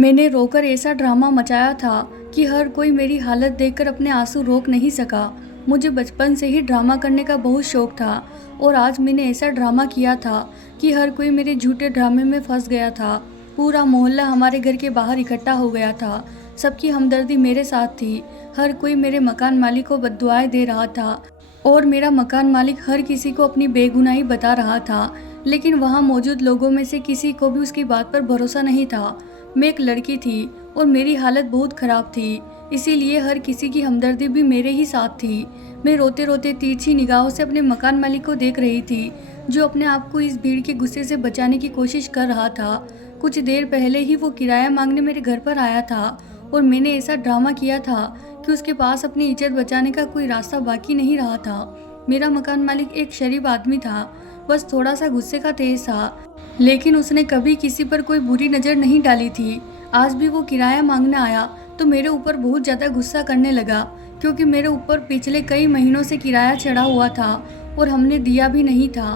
मैंने रोकर ऐसा ड्रामा मचाया था कि हर कोई मेरी हालत देखकर अपने आंसू रोक नहीं सका। मुझे बचपन से ही ड्रामा करने का बहुत शौक था और आज मैंने ऐसा ड्रामा किया था कि हर कोई मेरे झूठे ड्रामे में फंस गया था। पूरा मोहल्ला हमारे घर के बाहर इकट्ठा हो गया था। सबकी हमदर्दी मेरे साथ थी। हर कोई मेरे मकान मालिक को बद्दुआएं दे रहा था और मेरा मकान मालिक हर किसी को अपनी बेगुनाही बता रहा था। लेकिन वहाँ मौजूद लोगों में से किसी को भी उसकी बात पर भरोसा नहीं था। मैं एक लड़की थी और मेरी हालत बहुत ख़राब थी, इसीलिए हर किसी की हमदर्दी भी मेरे ही साथ थी। मैं रोते रोते तिरछी निगाहों से अपने मकान मालिक को देख रही थी, जो अपने आप को इस भीड़ के गुस्से से बचाने की कोशिश कर रहा था। कुछ देर पहले ही वो किराया मांगने मेरे घर पर आया था और मैंने ऐसा ड्रामा किया था कि उसके पास अपनी इज्जत बचाने का कोई रास्ता बाकी नहीं रहा था। मेरा मकान मालिक एक शरीफ आदमी था, बस थोड़ा सा गुस्से का तेज था, लेकिन उसने कभी किसी पर कोई बुरी नज़र नहीं डाली थी। आज भी वो किराया मांगने आया तो मेरे ऊपर बहुत ज़्यादा गुस्सा करने लगा, क्योंकि मेरे ऊपर पिछले कई महीनों से किराया चढ़ा हुआ था और हमने दिया भी नहीं था।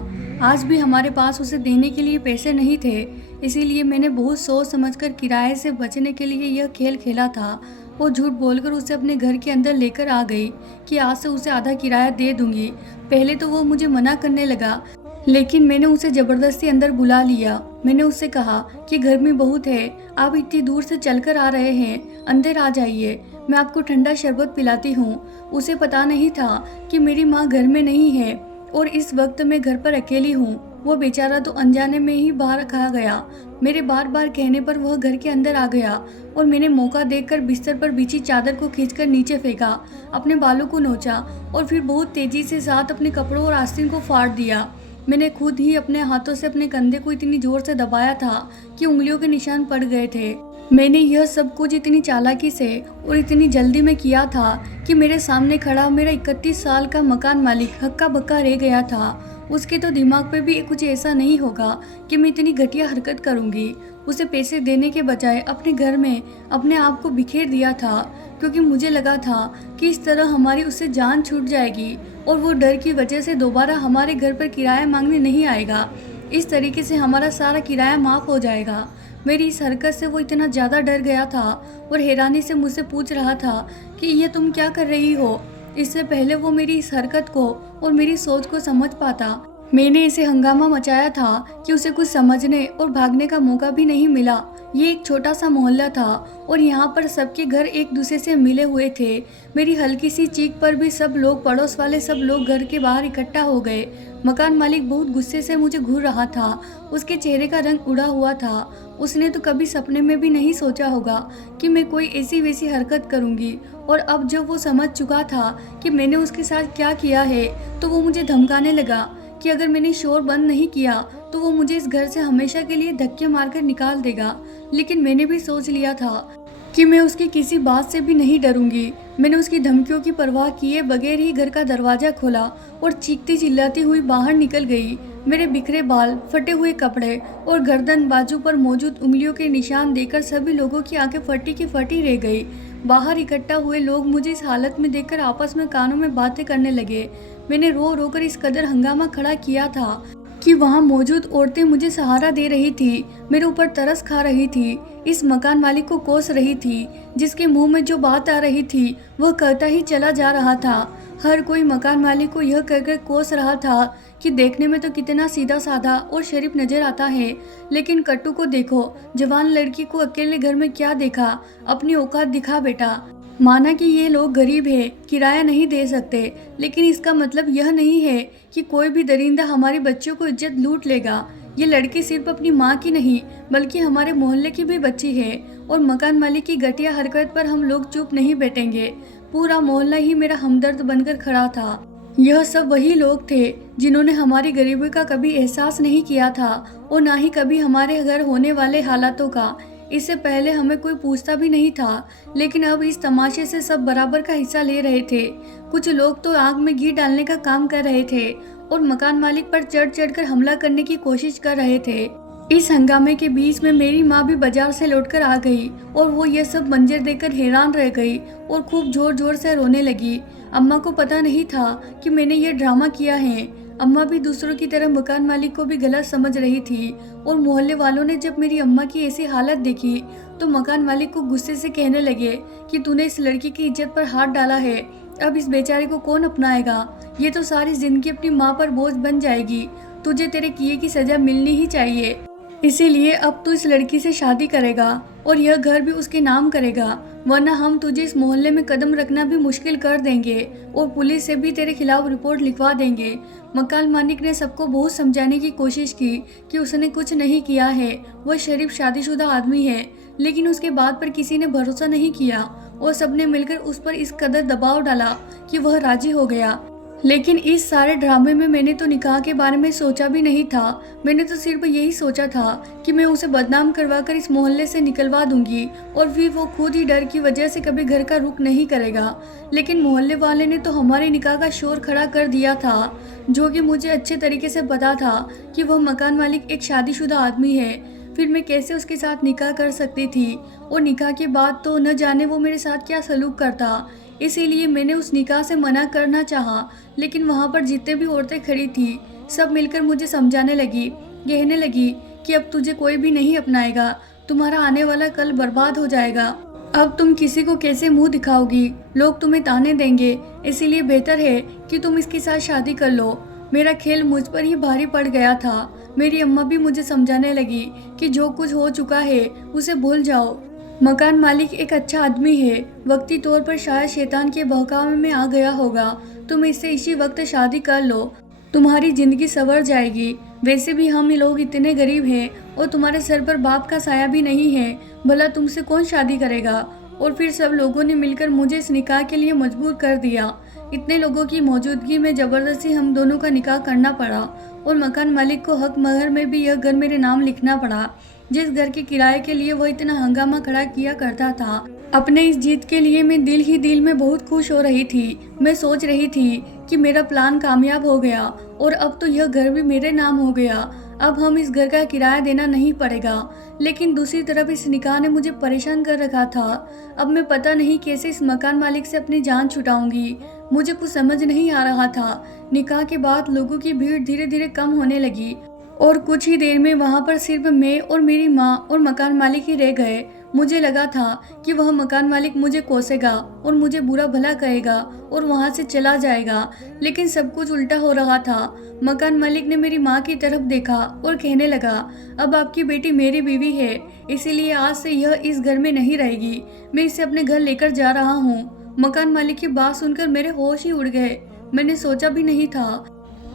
आज भी हमारे पास उसे देने के लिए पैसे नहीं थे, इसीलिए मैंने बहुत सोच समझकर किराए से बचने के लिए यह खेल खेला था और झूठ बोलकर उसे अपने घर के अंदर लेकर आ गई कि आज से उसे आधा किराया दे दूंगी। पहले तो वो मुझे मना करने लगा, लेकिन मैंने उसे ज़बरदस्ती अंदर बुला लिया। मैंने उससे कहा कि गर्मी बहुत है, आप इतनी दूर से चलकर आ रहे हैं, अंदर आ जाइए, मैं आपको ठंडा शरबत पिलाती हूँ। उसे पता नहीं था कि मेरी माँ घर में नहीं है और इस वक्त मैं घर पर अकेली हूँ। वो बेचारा तो अनजाने में ही बाहर खा गया। मेरे बार बार कहने पर वह घर के अंदर आ गया और मैंने मौका देखकर बिस्तर पर बिछी चादर को खींचकर नीचे फेंका, अपने बालों को नोचा और फिर बहुत तेजी से साथ अपने कपड़ों और आस्तीन को फाड़ दिया। मैंने खुद ही अपने हाथों से अपने कंधे को इतनी जोर से दबाया था कि उंगलियों के निशान पड़ गए थे। मैंने यह सब कुछ इतनी चालाकी से और इतनी जल्दी में किया था कि मेरे सामने खड़ा मेरा 31 साल का मकान मालिक हक्का बक्का रह गया था। उसके तो दिमाग पे भी कुछ ऐसा नहीं होगा कि मैं इतनी घटिया हरकत करूंगी। उसे पैसे देने के बजाय अपने घर में अपने आप को बिखेर दिया था, क्योंकि मुझे लगा था कि इस तरह हमारी उससे जान छूट जाएगी और वो डर की वजह से दोबारा हमारे घर पर किराया मांगने नहीं आएगा। इस तरीके से हमारा सारा किराया माफ़ हो जाएगा। मेरी इस हरकत से वो इतना ज़्यादा डर गया था और हैरानी से मुझसे पूछ रहा था कि ये तुम क्या कर रही हो। इससे पहले वो मेरी इस हरकत को और मेरी सोच को समझ पाता, मैंने इसे हंगामा मचाया था कि उसे कुछ समझने और भागने का मौका भी नहीं मिला। ये एक छोटा सा मोहल्ला था और यहाँ पर सबके घर एक दूसरे से मिले हुए थे। मेरी हल्की सी चीख पर भी सब लोग, पड़ोस वाले सब लोग घर के बाहर इकट्ठा हो गए। मकान मालिक बहुत गुस्से से मुझे घूर रहा था। उसके चेहरे का रंग उड़ा हुआ था। उसने तो कभी सपने में भी नहीं सोचा होगा कि मैं कोई ऐसी वैसी हरकत करूँगी। और अब जब वो समझ चुका था कि मैंने उसके साथ क्या किया है, तो वो मुझे धमकाने लगा कि अगर मैंने शोर बंद नहीं किया तो वो मुझे इस घर से हमेशा के लिए धक्के मारकर निकाल देगा। लेकिन मैंने भी सोच लिया था कि मैं उसकी किसी बात से भी नहीं डरूंगी। मैंने उसकी धमकियों की परवाह किए बगैर ही घर का दरवाजा खोला और चीखती चिल्लाती हुई बाहर निकल गई। मेरे बिखरे बाल, फटे हुए कपड़े और गर्दन बाजू पर मौजूद उंगलियों के निशान देखकर सभी लोगों की आंखें फटी की फटी रह गई। बाहर इकट्ठा हुए लोग मुझे इस हालत में देखकर आपस में कानों में बातें करने लगे। मैंने रो रो कर इस कदर हंगामा खड़ा किया था कि वहाँ मौजूद औरतें मुझे सहारा दे रही थी, मेरे ऊपर तरस खा रही थी, इस मकान मालिक को कोस रही थी। जिसके मुंह में जो बात आ रही थी वह कहता ही चला जा रहा था। हर कोई मकान मालिक को यह कहकर कोस रहा था कि देखने में तो कितना सीधा साधा और शरीफ नजर आता है, लेकिन कट्टू को देखो, जवान लड़की को अकेले घर में क्या देखा, अपनी औकात दिखा बेटा। माना कि ये लोग गरीब है, किराया नहीं दे सकते, लेकिन इसका मतलब यह नहीं है कि कोई भी दरिंदा हमारे बच्चों को इज्जत लूट लेगा। ये लड़की सिर्फ अपनी माँ की नहीं बल्कि हमारे मोहल्ले की भी बच्ची है और मकान मालिक की घटिया हरकत पर हम लोग चुप नहीं बैठेंगे। पूरा मोहल्ला ही मेरा हमदर्द बनकर खड़ा था। यह सब वही लोग थे जिन्होंने हमारी गरीबी का कभी एहसास नहीं किया था और ना ही कभी हमारे घर होने वाले हालातों का। इससे पहले हमें कोई पूछता भी नहीं था, लेकिन अब इस तमाशे से सब बराबर का हिस्सा ले रहे थे। कुछ लोग तो आग में घी डालने का काम कर रहे थे और मकान मालिक पर चढ़ चढ़कर हमला करने की कोशिश कर रहे थे। इस हंगामे के बीच में मेरी माँ भी बाजार से लौटकर आ गई और वो यह सब मंजर देखकर हैरान रह गई और खूब जोर जोर से रोने लगी। अम्मा को पता नहीं था कि मैंने ये ड्रामा किया है। अम्मा भी दूसरों की तरह मकान मालिक को भी गलत समझ रही थी और मोहल्ले वालों ने जब मेरी अम्मा की ऐसी हालत देखी तो मकान मालिक को गुस्से से कहने लगे कि तूने इस लड़की की इज्जत पर हाथ डाला है, अब इस बेचारे को कौन अपनाएगा, ये तो सारी जिंदगी अपनी माँ पर बोझ बन जाएगी, तुझे तेरे किए की सजा मिलनी ही चाहिए। इसीलिए अब तू इस लड़की से शादी करेगा और यह घर भी उसके नाम करेगा, वरना हम तुझे इस मोहल्ले में कदम रखना भी मुश्किल कर देंगे और पुलिस से भी तेरे खिलाफ रिपोर्ट लिखवा देंगे। मकान मालिक ने सबको बहुत समझाने की कोशिश की कि उसने कुछ नहीं किया है, वह शरीफ शादीशुदा आदमी है, लेकिन उसके बात पर किसी ने भरोसा नहीं किया और सबने मिलकर उस पर इस कदर दबाव डाला कि वह राजी हो गया। लेकिन इस सारे ड्रामे में मैंने तो निकाह के बारे में सोचा भी नहीं था। मैंने तो सिर्फ यही सोचा था कि मैं उसे बदनाम करवाकर इस मोहल्ले से निकलवा दूंगी और फिर वो खुद ही डर की वजह से कभी घर का रुख नहीं करेगा। लेकिन मोहल्ले वाले ने तो हमारे निकाह का शोर खड़ा कर दिया था, जो कि मुझे अच्छे तरीके से पता था कि वह मकान मालिक एक शादीशुदा आदमी है। फिर मैं कैसे उसके साथ निकाह कर सकती थी और निकाह के बाद तो न जाने वो मेरे साथ क्या सलूक करता। इसीलिए मैंने उस निकाह से मना करना चाहा, लेकिन वहाँ पर जितने भी औरतें खड़ी थी सब मिलकर मुझे समझाने लगी, कहने लगी कि अब तुझे कोई भी नहीं अपनाएगा, तुम्हारा आने वाला कल बर्बाद हो जाएगा, अब तुम किसी को कैसे मुंह दिखाओगी, लोग तुम्हें ताने देंगे, इसीलिए बेहतर है कि तुम इसके साथ शादी कर लो। मेरा खेल मुझ पर ही भारी पड़ गया था। मेरी अम्मा भी मुझे समझाने लगी कि जो कुछ हो चुका है उसे भूल जाओ, मकान मालिक एक अच्छा आदमी है, वक्ती तौर पर शायद शैतान के बहकावे में आ गया होगा, तुम इससे इसी वक्त शादी कर लो, तुम्हारी जिंदगी संवर जाएगी। वैसे भी हम लोग इतने गरीब हैं और तुम्हारे सर पर बाप का साया भी नहीं है, भला तुमसे कौन शादी करेगा। और फिर सब लोगों ने मिलकर मुझे इस निकाह के लिए मजबूर कर दिया। इतने लोगों की मौजूदगी में जबरदस्ती हम दोनों का निकाह करना पड़ा और मकान मालिक को हक महर में भी यह घर मेरे नाम लिखना पड़ा। जिस घर के किराए के लिए वह इतना हंगामा खड़ा किया करता था, अपने इस जीत के लिए मैं दिल ही दिल में बहुत खुश हो रही थी। मैं सोच रही थी कि मेरा प्लान कामयाब हो गया और अब तो यह घर भी मेरे नाम हो गया, अब हम इस घर का किराया देना नहीं पड़ेगा। लेकिन दूसरी तरफ इस निकाह ने मुझे परेशान कर रखा था। अब मैं पता नहीं कैसे इस मकान मालिक से अपनी जान छुटाऊंगी, मुझे कुछ समझ नहीं आ रहा था। निकाह के बाद लोगों की भीड़ धीरे धीरे कम होने लगी और कुछ ही देर में वहां पर सिर्फ मैं और मेरी माँ और मकान मालिक ही रह गए। मुझे लगा था कि वह मकान मालिक मुझे कोसेगा और मुझे बुरा भला कहेगा और वहां से चला जाएगा, लेकिन सब कुछ उल्टा हो रहा था। मकान मालिक ने मेरी माँ की तरफ देखा और कहने लगा, अब आपकी बेटी मेरी बीवी है, इसीलिए आज से यह इस घर में नहीं रहेगी, मैं इसे अपने घर लेकर जा रहा हूँ। मकान मालिक की बात सुनकर मेरे होश ही उड़ गए। मैंने सोचा भी नहीं था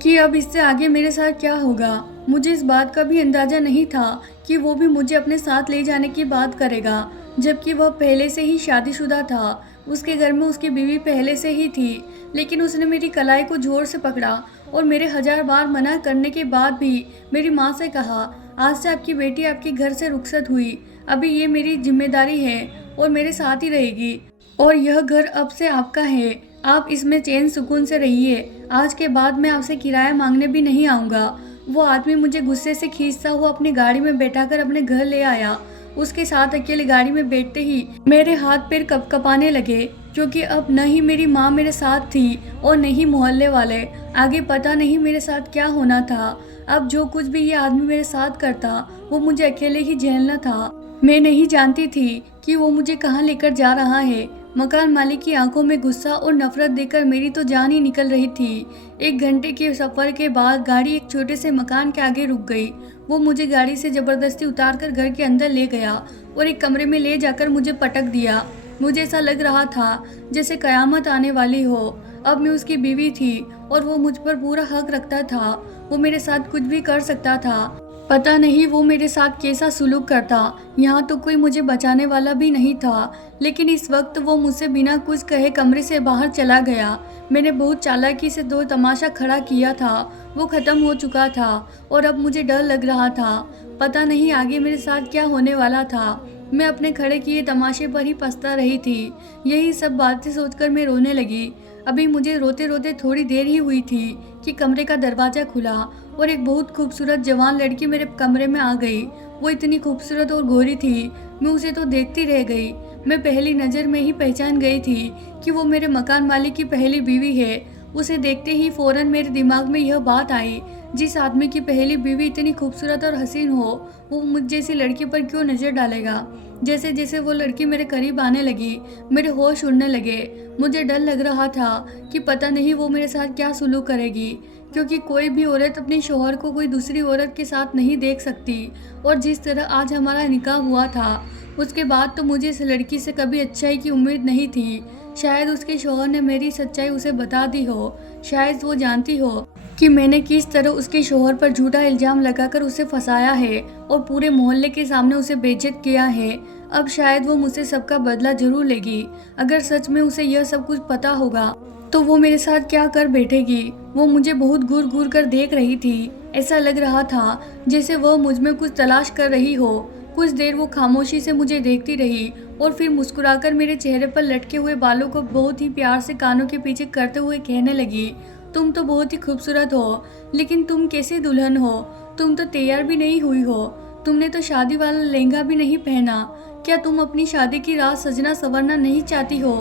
कि अब इससे आगे मेरे साथ क्या होगा। मुझे इस बात का भी अंदाजा नहीं था कि वो भी मुझे अपने साथ ले जाने की बात करेगा, जबकि वह पहले से ही शादीशुदा था। उसके घर में उसकी बीवी पहले से ही थी, लेकिन उसने मेरी कलाई को जोर से पकड़ा और मेरे 1000 बार मना करने के बाद भी मेरी माँ से कहा, आज से आपकी बेटी आपके घर से रुखसत हुई, अभी ये मेरी जिम्मेदारी है और मेरे साथ ही रहेगी और यह घर अब से आपका है, आप इसमें चैन सुकून से रहिए, आज के बाद मैं आपसे किराया मांगने भी नहीं आऊँगा। वो आदमी मुझे गुस्से से खींचता हुआ अपनी गाड़ी में बैठाकर अपने घर ले आया। उसके साथ अकेले गाड़ी में बैठते ही मेरे हाथ पैर कपकपाने लगे, क्योंकि अब न ही मेरी माँ मेरे साथ थी और न ही मोहल्ले वाले। आगे पता नहीं मेरे साथ क्या होना था। अब जो कुछ भी ये आदमी मेरे साथ करता वो मुझे अकेले ही झेलना था। मैं नहीं जानती थी कि वो मुझे कहाँ लेकर जा रहा है। मकान मालिक की आंखों में गुस्सा और नफरत देखकर मेरी तो जान ही निकल रही थी। 1 घंटे के सफर के बाद गाड़ी एक छोटे से मकान के आगे रुक गई। वो मुझे गाड़ी से जबरदस्ती उतारकर घर के अंदर ले गया और एक कमरे में ले जाकर मुझे पटक दिया। मुझे ऐसा लग रहा था जैसे कयामत आने वाली हो। अब मैं उसकी बीवी थी और वो मुझ पर पूरा हक रखता था। वो मेरे साथ कुछ भी कर सकता था। पता नहीं वो मेरे साथ कैसा सुलूक करता। यहाँ तो कोई मुझे बचाने वाला भी नहीं था, लेकिन इस वक्त वो मुझसे बिना कुछ कहे कमरे से बाहर चला गया। मैंने बहुत चालाकी से दो तमाशा खड़ा किया था, वो ख़त्म हो चुका था और अब मुझे डर लग रहा था। पता नहीं आगे मेरे साथ क्या होने वाला था। मैं अपने खड़े किए तमाशे पर ही पछता रही थी। यही सब बातें सोचकर मैं रोने लगी। अभी मुझे रोते रोते थोड़ी देर ही हुई थी कि कमरे का दरवाज़ा खुला और एक बहुत खूबसूरत जवान लड़की मेरे कमरे में आ गई। वो इतनी खूबसूरत और गोरी थी, मैं उसे तो देखती रह गई। मैं पहली नज़र में ही पहचान गई थी कि वो मेरे मकान मालिक की पहली बीवी है। उसे देखते ही फौरन मेरे दिमाग में यह बात आई, जिस आदमी की पहली बीवी इतनी खूबसूरत और हसीन हो, वो मुझ जैसी लड़की पर क्यों नज़र डालेगा। जैसे जैसे वो लड़की मेरे करीब आने लगी, मेरे होश उड़ने लगे। मुझे डर लग रहा था कि पता नहीं वो मेरे साथ क्या सुलूक करेगी, क्योंकि कोई भी औरत अपने शौहर को कोई दूसरी औरत के साथ नहीं देख सकती। और जिस तरह आज हमारा निकाह हुआ था, उसके बाद तो मुझे इस लड़की से कभी अच्छाई की उम्मीद नहीं थी। शायद उसके शौहर ने मेरी सच्चाई उसे बता दी हो, शायद वो जानती हो कि मैंने किस तरह उसके शौहर पर झूठा इल्ज़ाम लगाकर उसे फंसाया है और पूरे मोहल्ले के सामने उसे बेइज्जत किया है। अब शायद वो मुझसे सबका बदला जरूर लेगी। अगर सच में उसे यह सब कुछ पता होगा तो वो मेरे साथ क्या कर बैठेगी। वो मुझे बहुत घूर घूर कर देख रही थी। ऐसा लग रहा था जैसे वह मुझ में कुछ तलाश कर रही हो। कुछ देर वो खामोशी से मुझे देखती रही और फिर मुस्कुराकर मेरे चेहरे पर लटके हुए बालों को बहुत ही प्यार से कानों के पीछे करते हुए कहने लगी, तुम तो बहुत ही खूबसूरत हो, लेकिन तुम कैसी दुल्हन हो। तुम तो तैयार भी नहीं हुई हो, तुमने तो शादी वाला लहंगा भी नहीं पहना। क्या तुम अपनी शादी की रात सजना संवरना नहीं चाहती हो।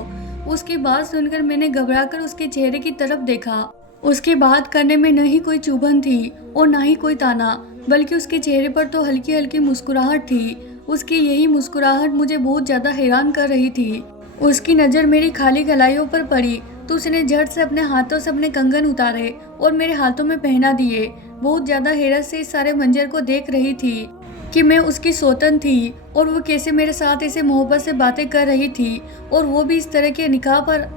उसकी बात सुनकर मैंने घबराकर उसके चेहरे की तरफ देखा। उसके बात करने में न ही कोई चुभन थी और न ही कोई ताना, बल्कि उसके चेहरे पर तो हल्की हल्की मुस्कुराहट थी। उसकी यही मुस्कुराहट मुझे बहुत ज्यादा हैरान कर रही थी। उसकी नज़र मेरी खाली गलाइयों पर पड़ी तो उसने झट से अपने हाथों से अपने कंगन उतारे और मेरे हाथों में पहना दिए। बहुत ज्यादा हैरत से इस सारे मंजर को देख रही थी कि मैं उसकी सौतन थी और वो कैसे मेरे साथ ऐसे मोहब्बत से बातें कर रही थी, और वो भी इस तरह के निकाह पर।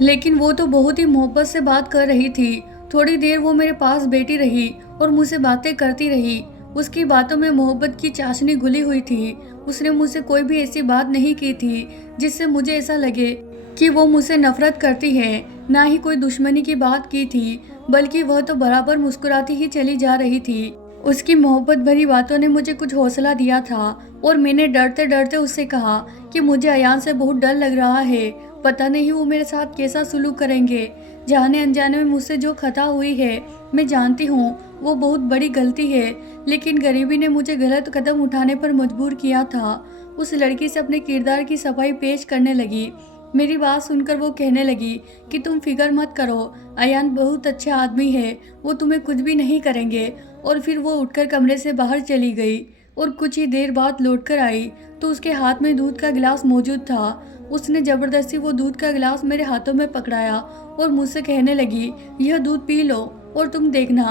लेकिन वो तो बहुत ही मोहब्बत से बात कर रही थी। थोड़ी देर वो मेरे पास बैठी रही और मुझसे बातें करती रही। उसकी बातों में मोहब्बत की चाशनी घुली हुई थी। उसने मुझसे कोई भी ऐसी बात नहीं की थी जिससे मुझे ऐसा लगे कि वो मुझसे नफरत करती है। ना ही कोई दुश्मनी की बात की थी, बल्कि वह तो बराबर मुस्कुराती ही चली जा रही थी। उसकी मोहब्बत भरी बातों ने मुझे कुछ हौसला दिया था और मैंने डरते डरते उससे कहा कि मुझे अयान से बहुत डर लग रहा है। पता नहीं वो मेरे साथ कैसा सुलूक करेंगे। जाने अनजाने में मुझसे जो खता हुई है, मैं जानती हूँ वो बहुत बड़ी गलती है, लेकिन गरीबी ने मुझे गलत कदम उठाने पर मजबूर किया था। उस लड़की से अपने किरदार की सफाई पेश करने लगी। मेरी बात सुनकर वो कहने लगी कि तुम फिक्र मत करो, अयान बहुत अच्छा आदमी है, वो तुम्हें कुछ भी नहीं करेंगे। और फिर वो उठकर कमरे से बाहर चली गई और कुछ ही देर बाद लौटकर आई तो उसके हाथ में दूध का गिलास मौजूद था। उसने जबरदस्ती वो दूध का गिलास मेरे हाथों में पकड़ाया और मुझसे कहने लगी, यह दूध पी लो और तुम देखना,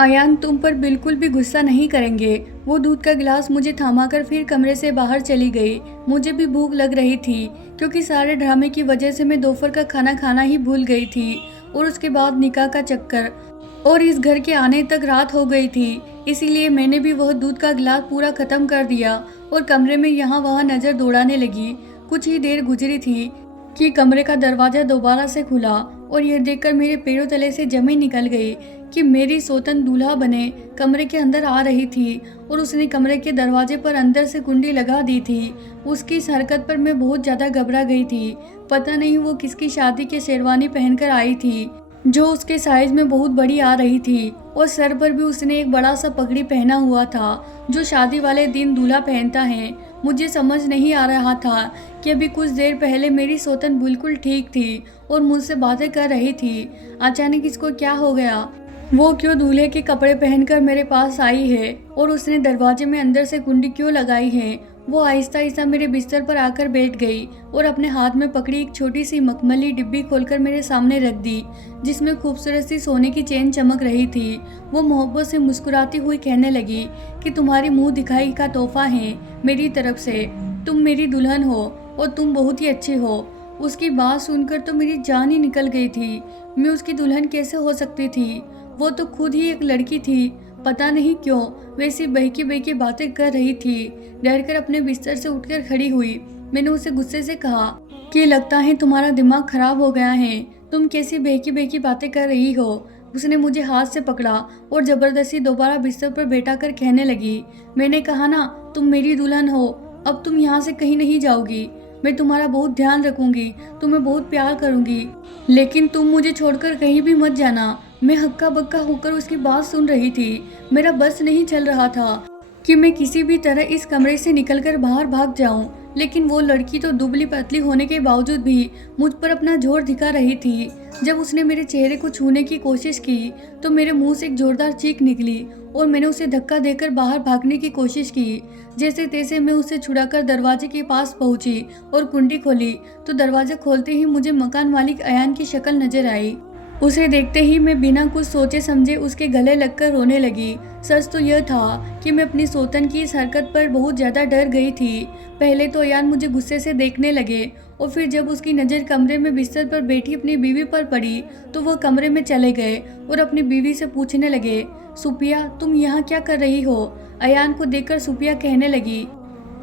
अयान तुम पर बिल्कुल भी गुस्सा नहीं करेंगे। वो दूध का गिलास मुझे थमाकर फिर कमरे से बाहर चली गई। मुझे भी भूख लग रही थी, क्योंकि सारे ड्रामे की वजह से मैं दोपहर का खाना खाना ही भूल गई थी। और उसके बाद निकाह का चक्कर और इस घर के आने तक रात हो गई थी। इसीलिए मैंने भी वह दूध का गिलास पूरा खत्म कर दिया और कमरे में यहाँ वहाँ नजर दौड़ाने लगी। कुछ ही देर गुजरी थी कि कमरे का दरवाजा दोबारा से खुला और यह देखकर मेरे पैरों तले से जमीन निकल गई कि मेरी सौतन दूल्हा बने कमरे के अंदर आ रही थी और उसने कमरे के दरवाजे पर अंदर से कुंडी लगा दी थी। उसकी इस हरकत पर मैं बहुत ज़्यादा घबरा गई थी। पता नहीं वो किसकी शादी की शेरवानी पहनकर आई थी, जो उसके साइज में बहुत बड़ी आ रही थी, और सर पर भी उसने एक बड़ा सा पगड़ी पहना हुआ था, जो शादी वाले दिन दूल्हा पहनता है। मुझे समझ नहीं आ रहा था कि अभी कुछ देर पहले मेरी सौतन बिल्कुल ठीक थी और मुझसे बातें कर रही थी। अचानक इसको क्या हो गया? वो क्यों दूल्हे के कपड़े पहनकर मेरे पास आई है और उसने दरवाजे में अंदर से कुंडी क्यों लगाई है? वो आहिस्ता आहिस्ता मेरे बिस्तर पर आकर बैठ गई और अपने हाथ में पकड़ी एक छोटी सी मखमली डिब्बी खोलकर मेरे सामने रख दी, जिसमें खूबसूरत सी सोने की चेन चमक रही थी। वो मोहब्बत से मुस्कुराती हुई कहने लगी कि तुम्हारी मुंह दिखाई का तोहफा है मेरी तरफ से। तुम मेरी दुल्हन हो और तुम बहुत ही अच्छी हो। उसकी बात सुनकर तो मेरी जान ही निकल गई थी। मैं उसकी दुल्हन कैसे हो सकती थी? वो तो खुद ही एक लड़की थी। पता नहीं क्यों वैसी बहकी बहकी बातें कर रही थी। डरकर अपने बिस्तर से उठकर खड़ी हुई। मैंने उसे गुस्से से कहा कि लगता है तुम्हारा दिमाग खराब हो गया है, तुम कैसी बहकी बहकी बातें कर रही हो। उसने मुझे हाथ से पकड़ा और जबरदस्ती दोबारा बिस्तर पर बैठा कर कहने लगी, मैंने कहा ना तुम मेरी दुल्हन हो, अब तुम यहाँ से कहीं नहीं जाओगी। मैं तुम्हारा बहुत ध्यान रखूंगी, तुम्हें बहुत प्यार करूंगी, लेकिन तुम मुझे छोड़कर कहीं भी मत जाना। मैं हक्का बक्का होकर उसकी बात सुन रही थी। मेरा बस नहीं चल रहा था कि मैं किसी भी तरह इस कमरे से निकलकर बाहर भाग जाऊं, लेकिन वो लड़की तो दुबली पतली होने के बावजूद भी मुझ पर अपना जोर दिखा रही थी। जब उसने मेरे चेहरे को छूने की कोशिश की तो मेरे मुंह से एक जोरदार चीख निकली और मैंने उसे धक्का देकर बाहर भागने की कोशिश की। जैसे तैसे मैं उसे छुड़ाकर दरवाजे के पास पहुंची और कुंडी खोली तो दरवाजा खोलते ही मुझे मकान मालिक अयान की शक्ल नजर आई। उसे देखते ही मैं बिना कुछ सोचे समझे उसके गले लगकर रोने लगी। सच तो यह था कि मैं अपनी सौतन की इस हरकत पर बहुत ज़्यादा डर गई थी। पहले तो अयान मुझे गुस्से से देखने लगे और फिर जब उसकी नज़र कमरे में बिस्तर पर बैठी अपनी बीवी पर पड़ी तो वह कमरे में चले गए और अपनी बीवी से पूछने लगे, सुपिया तुम यहाँ क्या कर रही हो? अयान को देखकर सुपिया कहने लगी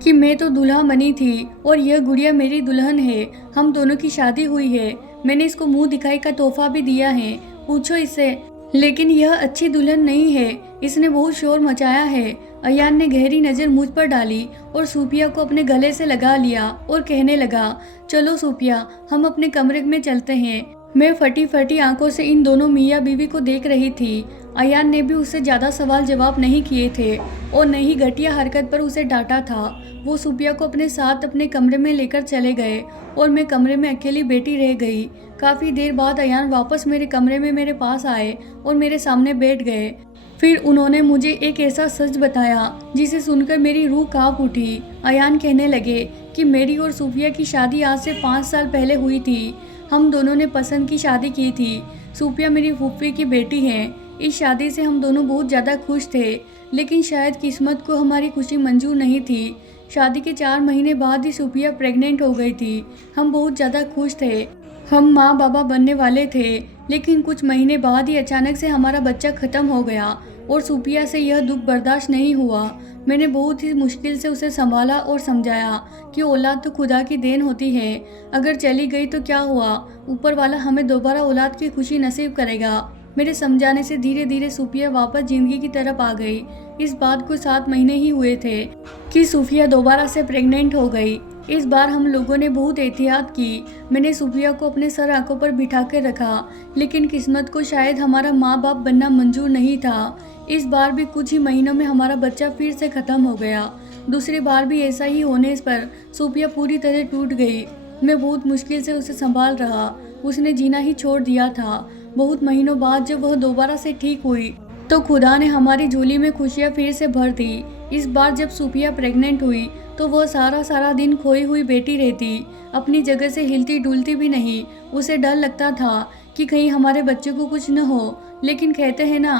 कि मैं तो दुल्हा बनी थी और यह गुड़िया मेरी दुल्हन है। हम दोनों की शादी हुई है। मैंने इसको मुंह दिखाई का तोहफा भी दिया है, पूछो इससे। लेकिन यह अच्छी दुल्हन नहीं है, इसने बहुत शोर मचाया है। अयान ने गहरी नज़र मुझ पर डाली और सूपिया को अपने गले से लगा लिया और कहने लगा, चलो सूपिया हम अपने कमरे में चलते हैं। मैं फटी फटी आंखों से इन दोनों मियाँ बीवी को देख रही थी। अयान ने भी उससे ज़्यादा सवाल जवाब नहीं किए थे और न ही घटिया हरकत पर उसे डांटा था। वो सूपिया को अपने साथ अपने कमरे में लेकर चले गए और मैं कमरे में अकेली बैठी रह गई। काफ़ी देर बाद अयान वापस मेरे कमरे में मेरे पास आए और मेरे सामने बैठ गए। फिर उन्होंने मुझे एक ऐसा सच बताया जिसे सुनकर मेरी रूह कांप उठी। अयान कहने लगे कि मेरी और सूफिया की शादी आज से 5 साल पहले हुई थी। हम दोनों ने पसंद की शादी की थी। सूफिया मेरी फूफी की बेटी है। इस शादी से हम दोनों बहुत ज़्यादा खुश थे, लेकिन शायद किस्मत को हमारी खुशी मंजूर नहीं थी। शादी के 4 महीने बाद ही सूफिया प्रेग्नेंट हो गई थी। हम बहुत ज़्यादा खुश थे। हम माँ बाबा बनने वाले थे, लेकिन कुछ महीने बाद ही अचानक से हमारा बच्चा ख़त्म हो गया और सूफिया से यह दुख बर्दाश्त नहीं हुआ। मैंने बहुत ही मुश्किल से उसे संभाला और समझाया कि औलाद तो खुदा की देन होती है। अगर चली गई तो क्या हुआ, ऊपर वाला हमें दोबारा औलाद की खुशी नसीब करेगा। मेरे समझाने से धीरे धीरे सूफिया वापस जिंदगी की तरफ आ गई। इस बात को 7 महीने ही हुए थे कि सूफिया दोबारा से प्रेग्नेंट हो गई। इस बार हम लोगों ने बहुत एहतियात की। मैंने सूफिया को अपने सर आंखों पर बिठा कर रखा, लेकिन किस्मत को शायद हमारा माँ बाप बनना मंजूर नहीं था। इस बार भी कुछ ही महीनों में हमारा बच्चा फिर से ख़त्म हो गया। दूसरी बार भी ऐसा ही होने पर सूफिया पूरी तरह टूट गई। मैं बहुत मुश्किल से उसे संभाल रहा। उसने जीना ही छोड़ दिया था। बहुत महीनों बाद जब वह दोबारा से ठीक हुई तो खुदा ने हमारी झोली में खुशियाँ फिर से भर दी। इस बार जब सूफिया प्रेग्नेंट हुई तो वह सारा दिन खोई हुई बैठी रहती, अपनी जगह से हिलती डुलती भी नहीं। उसे डर लगता था कि कहीं हमारे बच्चे को कुछ न हो, लेकिन कहते हैं ना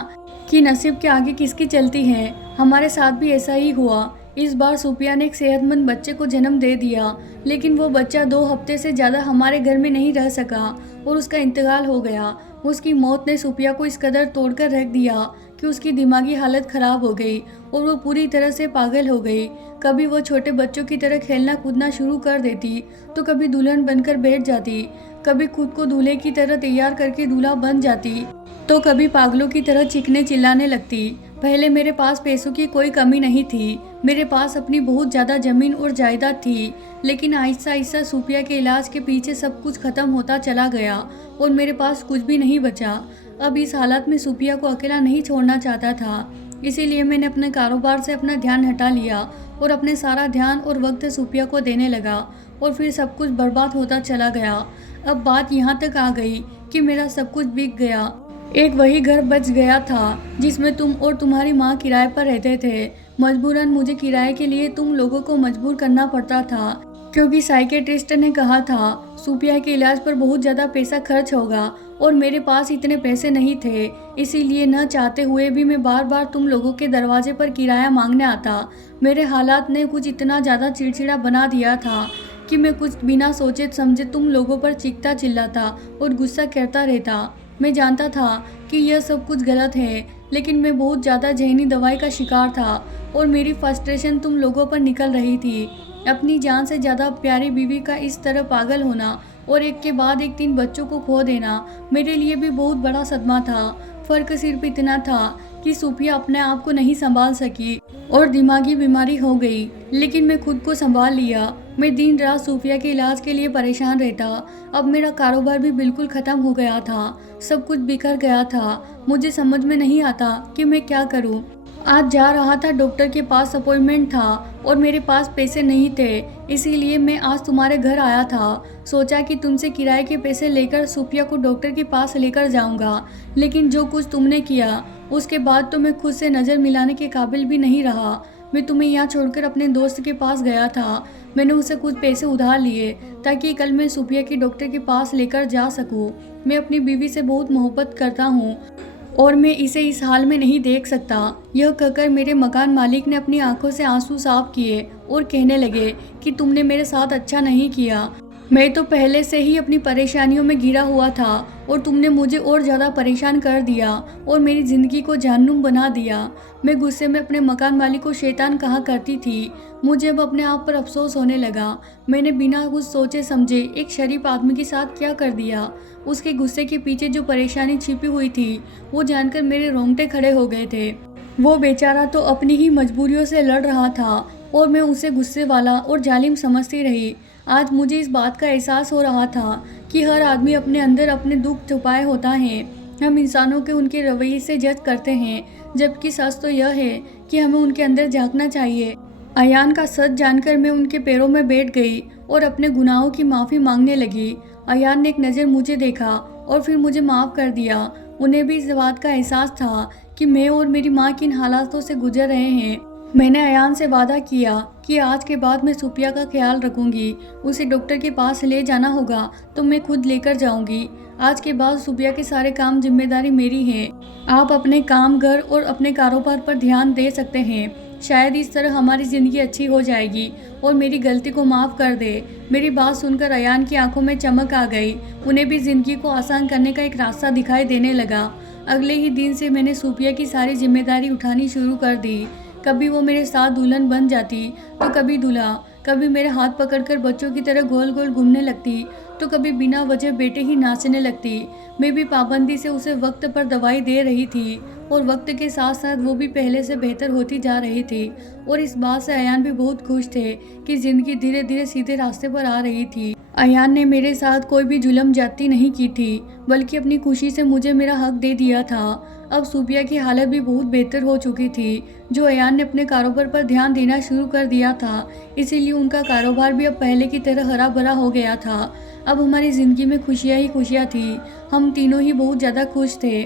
कि नसीब के आगे किसकी चलती है। हमारे साथ भी ऐसा ही हुआ। इस बार सूफिया ने एक सेहतमंद बच्चे को जन्म दे दिया, लेकिन वो बच्चा 2 हफ्ते से ज़्यादा हमारे घर में नहीं रह सका और उसका इंतकाल हो गया। उसकी मौत ने सूफिया को इस कदर तोड़कर रख दिया कि उसकी दिमागी हालत ख़राब हो गई और वो पूरी तरह से पागल हो गई। कभी वो छोटे बच्चों की तरह खेलना कूदना शुरू कर देती तो कभी दुल्हन बनकर बैठ जाती, कभी खुद को दूल्हे की तरह तैयार करके दूल्हा बन जाती तो कभी पागलों की तरह चीखने चिल्लाने लगती। पहले मेरे पास पैसों की कोई कमी नहीं थी। मेरे पास अपनी बहुत ज़्यादा ज़मीन और जायदाद थी, लेकिन आहिस्ता आहिस्ता सूफिया के इलाज के पीछे सब कुछ ख़त्म होता चला गया और मेरे पास कुछ भी नहीं बचा। अब इस हालत में सूफिया को अकेला नहीं छोड़ना चाहता था, इसीलिए मैंने अपने कारोबार से अपना ध्यान हटा लिया और अपने सारा ध्यान और वक्त सूफिया को देने लगा और फिर सब कुछ बर्बाद होता चला गया। अब बात यहाँ तक आ गई कि मेरा सब कुछ बिक गया। एक वही घर बच गया था जिसमें तुम और तुम्हारी माँ किराए पर रहते थे। मजबूरन मुझे किराए के लिए तुम लोगों को मजबूर करना पड़ता था, क्योंकि साइकेट्रिस्ट ने कहा था सूफिया के इलाज पर बहुत ज़्यादा पैसा खर्च होगा और मेरे पास इतने पैसे नहीं थे। इसीलिए न चाहते हुए भी मैं बार बार तुम लोगों के दरवाजे पर किराया मांगने आता। मेरे हालात ने कुछ इतना ज़्यादा चिड़चिड़ा बना दिया था कि मैं कुछ बिना सोचे समझे तुम लोगों पर चीखता चिल्लाता और गुस्सा करता रहता। मैं जानता था कि यह सब कुछ गलत है, लेकिन मैं बहुत ज़्यादा ज़हनी दवाई का शिकार था और मेरी फ्रस्ट्रेशन तुम लोगों पर निकल रही थी। अपनी जान से ज़्यादा प्यारी बीवी का इस तरह पागल होना और एक के बाद एक 3 बच्चों को खो देना मेरे लिए भी बहुत बड़ा सदमा था। फ़र्क सिर्फ इतना था कि सूफिया अपने आप को नहीं संभाल सकी और दिमागी बीमारी हो गई, लेकिन मैं खुद को संभाल लिया। मैं दिन रात सूफिया के इलाज के लिए परेशान रहता। अब मेरा कारोबार भी बिल्कुल ख़त्म हो गया था, सब कुछ बिखर गया था। मुझे समझ में नहीं आता कि मैं क्या करूं। आज जा रहा था, डॉक्टर के पास अपॉइंटमेंट था और मेरे पास पैसे नहीं थे, इसीलिए मैं आज तुम्हारे घर आया था। सोचा कि तुमसे किराए के पैसे लेकर सुफिया को डॉक्टर के पास लेकर जाऊंगा, लेकिन जो कुछ तुमने किया उसके बाद तो मैं खुद से नज़र मिलाने के काबिल भी नहीं रहा। मैं तुम्हें यहाँ छोड़कर अपने दोस्त के पास गया था। मैंने उसे कुछ पैसे उधार लिए ताकि कल मैं सुफिया की डॉक्टर के पास लेकर जा सकूँ। मैं अपनी बीवी से बहुत मोहब्बत करता हूँ और मैं इसे इस हाल में नहीं देख सकता। यह कहकर मेरे मकान मालिक ने अपनी आंखों से आंसू साफ किए और कहने लगे कि तुमने मेरे साथ अच्छा नहीं किया। मैं तो पहले से ही अपनी परेशानियों में घिरा हुआ था और तुमने मुझे और ज़्यादा परेशान कर दिया और मेरी ज़िंदगी को जहन्नुम बना दिया। मैं गुस्से में अपने मकान मालिक को शैतान कहा करती थी। मुझे अब अपने आप पर अफसोस होने लगा। मैंने बिना कुछ सोचे समझे एक शरीफ आदमी के साथ क्या कर दिया। उसके गुस्से के पीछे जो परेशानी छिपी हुई थी वो जानकर मेरे रोंगटे खड़े हो गए थे। वो बेचारा तो अपनी ही मजबूरियों से लड़ रहा था और मैं उसे गुस्से वाला और जालिम समझती रही। आज मुझे इस बात का एहसास हो रहा था कि हर आदमी अपने अंदर अपने दुख छुपाए होता है। हम इंसानों के उनके रवैये से जज करते हैं, जबकि सच तो यह है कि हमें उनके अंदर झांकना चाहिए। अयान का सच जानकर मैं उनके पैरों में बैठ गई और अपने गुनाहों की माफ़ी मांगने लगी। अयान ने एक नज़र मुझे देखा और फिर मुझे माफ़ कर दिया। उन्हें भी इस बात का एहसास था कि मैं और मेरी माँ किन हालातों से गुजर रहे हैं। मैंने अयान से वादा किया कि आज के बाद मैं सुफिया का ख्याल रखूंगी। उसे डॉक्टर के पास ले जाना होगा तो मैं खुद लेकर जाऊंगी। आज के बाद सुफिया के सारे काम जिम्मेदारी मेरी है। आप अपने काम, घर और अपने कारोबार पर ध्यान दे सकते हैं। शायद इस तरह हमारी ज़िंदगी अच्छी हो जाएगी और मेरी गलती को माफ़ कर दे। मेरी बात सुनकर अयान की आंखों में चमक आ गई। उन्हें भी ज़िंदगी को आसान करने का एक रास्ता दिखाई देने लगा। अगले ही दिन से मैंने सुफिया की सारी जिम्मेदारी उठानी शुरू कर दी। कभी वो मेरे साथ दुल्हन बन जाती तो कभी दूल्हा, कभी मेरे हाथ पकड़कर बच्चों की तरह गोल गोल घूमने लगती तो कभी बिना वजह बेटे ही नाचने लगती। मैं भी पाबंदी से उसे वक्त पर दवाई दे रही थी और वक्त के साथ साथ वो भी पहले से बेहतर होती जा रही थी। और इस बात से अयान भी बहुत खुश थे कि ज़िंदगी धीरे धीरे सीधे रास्ते पर आ रही थी। अयान ने मेरे साथ कोई भी जुल्म ज्यादती नहीं की थी, बल्कि अपनी खुशी से मुझे मेरा हक दे दिया था। अब सुफिया की हालत भी बहुत बेहतर हो चुकी थी। जो अयान ने अपने कारोबार पर ध्यान देना शुरू कर दिया था, इसीलिए उनका कारोबार भी अब पहले की तरह हरा भरा हो गया था। अब हमारी ज़िंदगी में खुशियाँ ही खुशियाँ थी। हम तीनों ही बहुत ज़्यादा खुश थे।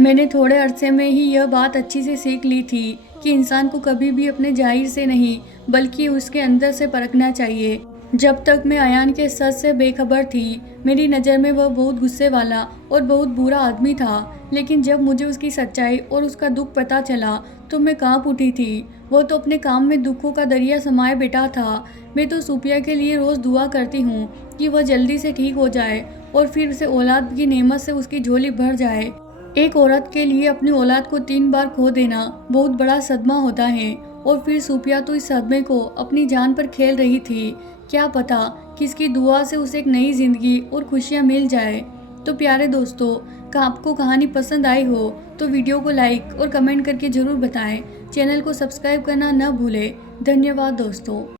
मैंने थोड़े अरसे में ही यह बात अच्छी से सीख ली थी कि इंसान को कभी भी अपने ज़ाहिर से नहीं बल्कि उसके अंदर से परखना चाहिए। जब तक मैं अयान के सच से बेखबर थी, मेरी नज़र में वह बहुत गुस्से वाला और बहुत बुरा आदमी था। लेकिन जब मुझे उसकी सच्चाई और उसका दुख पता चला तो मैं कांप उठी थी। वो तो अपने काम में दुखों का दरिया समाये बैठा था। मैं तो सुफिया के लिए रोज़ दुआ करती हूँ कि वह जल्दी से ठीक हो जाए और फिर से औलाद की नेमत से उसकी झोली भर जाए। एक औरत के लिए अपनी औलाद को 3 बार खो देना बहुत बड़ा सदमा होता है और फिर सुफिया तो इस सदमे को अपनी जान पर खेल रही थी। क्या पता किसकी दुआ से उसे एक नई जिंदगी और खुशियाँ मिल जाए। तो प्यारे दोस्तों, आपको कहानी पसंद आई हो तो वीडियो को लाइक और कमेंट करके ज़रूर बताएं। चैनल को सब्सक्राइब करना न भूलें। धन्यवाद दोस्तों।